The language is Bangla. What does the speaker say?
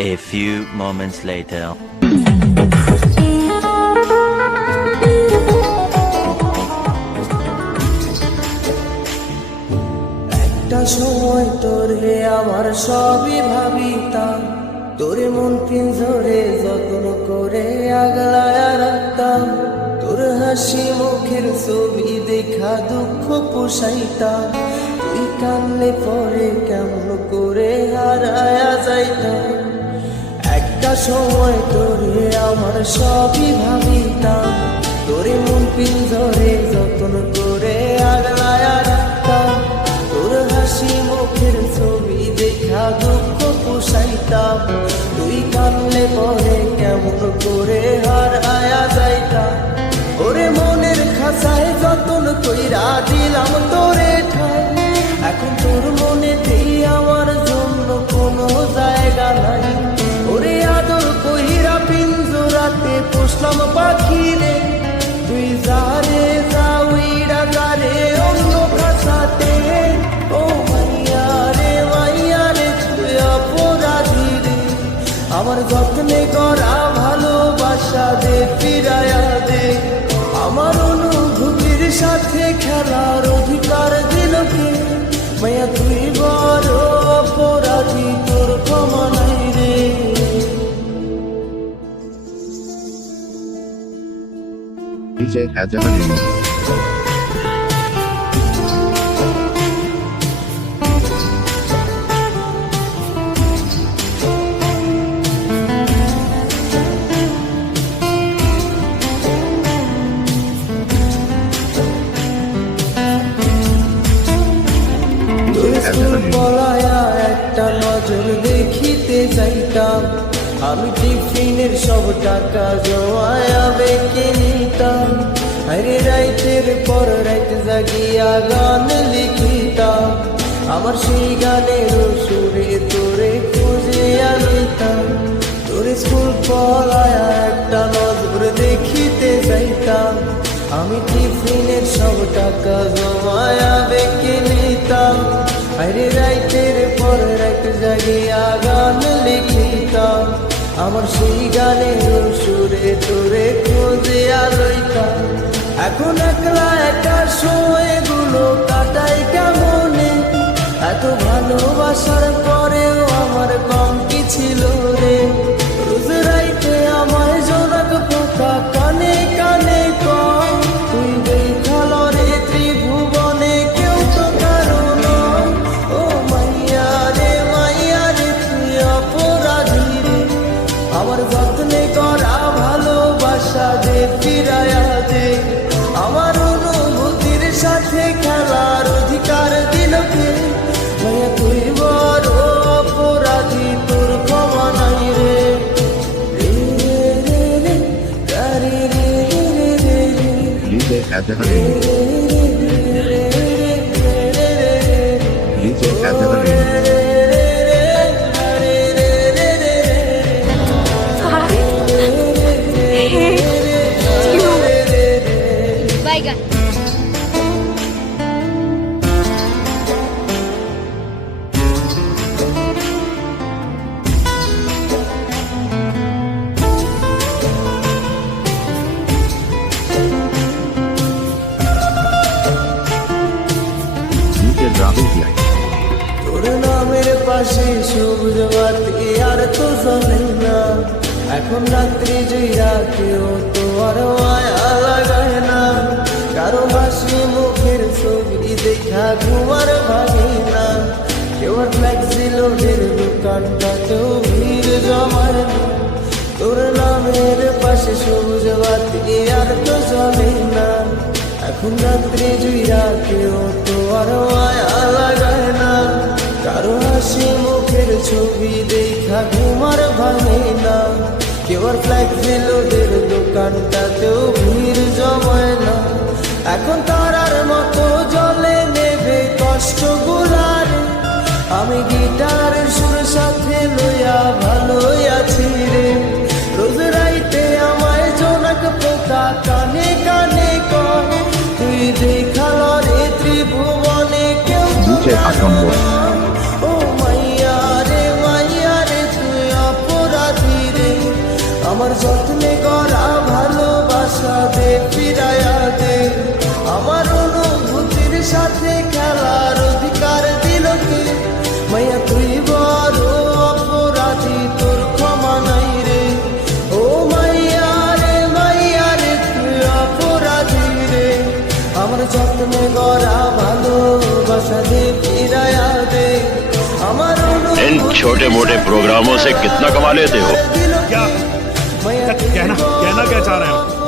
A few moments later. একটা সময় তোরে আমার সবই ভাবিতাম, তোরে মন পিঞ্জরে যত্ন করে আগলায় রাখতাম। তোর হাসি মুখের ছবি দেখা দুঃখ পোষাইতাম, তুই কানলে পরে কেমন করে হারায়া যাইতাম। একটা সময় তোরে আমার সবই ভাবিতাম, তোরে মন পিঞ্জরে যত্ন করে আগলায় রাখতাম। তোর হাসি মুখের ছবি দেখা দুঃখ পোষাইতাম, তুই কানলে পরে কেমন করে হারায়া যাইতাম। ওরে মনের খাঁচায় যতন কইরা দিলাম তোরে ঠাই, এখন তোর মনেতেই আমার জন্য কোনো জায়গা নাই। ওরে আদর কইরা পিঞ্জরাতে পোষলাম পাখি রে, তুই যারে যাওইরা যারে অন্য খাঁচাতে। ও মাইয়া রে তুই অপরাধী রে, আমার যত্নে করা ভালোবাসা দে ফিরায়া দে। আমার অনুভূতির সাথে খেলার অধিকার দিল কে? মাইয়া তুই বড় অপরাধী, তোর ক্ষমা নাই রে। DJ Adamani. পলায়া একটা নজর দেখিতে যাইতাম, আমি টিফিনের সব টাকা জমায়া বেঁকে নিতাম। আরে রাইতের পর রাইত জাগিয়া গান লিখিতাম, আমার সেই গানের সুরে তোরে খুঁজে আনিতাম। তোরে স্কুল পলায়া একটা নজর দেখিতে যাইতাম, আমি টিফিনের সব টাকা জমায়া বেঁকে নিতাম। আরে রাইতের পর রাইত জাগিয়া গান লিখিতাম, আমার সেই গানের সুরে তোরে খুঁজে লইতাম। এখন একলা একা সময়গুলো কাটাই কেমনে, এত ভালোবাসার পরেও আমার কম কি ছিল রে। রোজ রাইতে আমায় জোনাক পোকা কানে কানে কয়, তুই দেখাল রে ত্রিভুবনে কেউ তো কারো নয়। ও মাইয়া রে তুই অপরাধী রে, আমার যত্নে করা ভালোবাসা দে ফিরায়া দে। আমার অনুভূতির সাথে খেলার অধিকার দিল কে? মাইয়া তুই বড় অপরাধী, তোর ক্ষমা নাই রে। DJ Adamani. DJ Adamani. Bye, DJ Rahul Bhai. তোর নামের পাশে সবুজ বাতি আর তো জ্বলে না, এখন রাত্রি জইরা কেউ তো আর মায়া লাগায় না। কারো হাসি মুখের ছবি দেখা ঘুমার ভাগে না, কেউ আর ফ্লেক্সি লোডের দোকানটাতেও ভিড় জমায় না। তোর নামের পাশে সবুজ বাতি আর তো জ্বলে না, এখন রাত্রি জুইরা কেউ তো আর মায়া লাগায় না। কারো হাসি মুখের ছবি দেখা ঘুমার ভাঙে না, কেউ আর ফ্লেক্সি লোডের দোকানটাতেও ভিড় জমায় না। এখন তারার মতো জলে নেবে কষ্ট গুলারে, আমি গিটারের সুর সাথে লইয়া ভালোই আছি রে। রোজ রাইতে আমায় জোনাক পোকা কানে কানে কয়, তুই দেখাল রে ত্রিভুবনে কেউ তো DJ Adamani. ও মাইয়া রে তুই অপরাধী। আমার যত্নে গড়া ভালোবাসা দে ফিরায়া দে, আমার অনুভূতির সাথে খেলার অধিকার দিল কে? মাইয়া তুই বড় অপরাধী, তোর ক্ষমা নাই রে। ও মাইয়া রে তুই অপরাধী রে, আমার যত্নে গড়া ভালোবাসা দে ফিরায়া দে, আমার इन छोटे मोटे प्रोग्रामों से कितना कमा लेते हो? क्या कहना क्या चाह रहे हैं आप?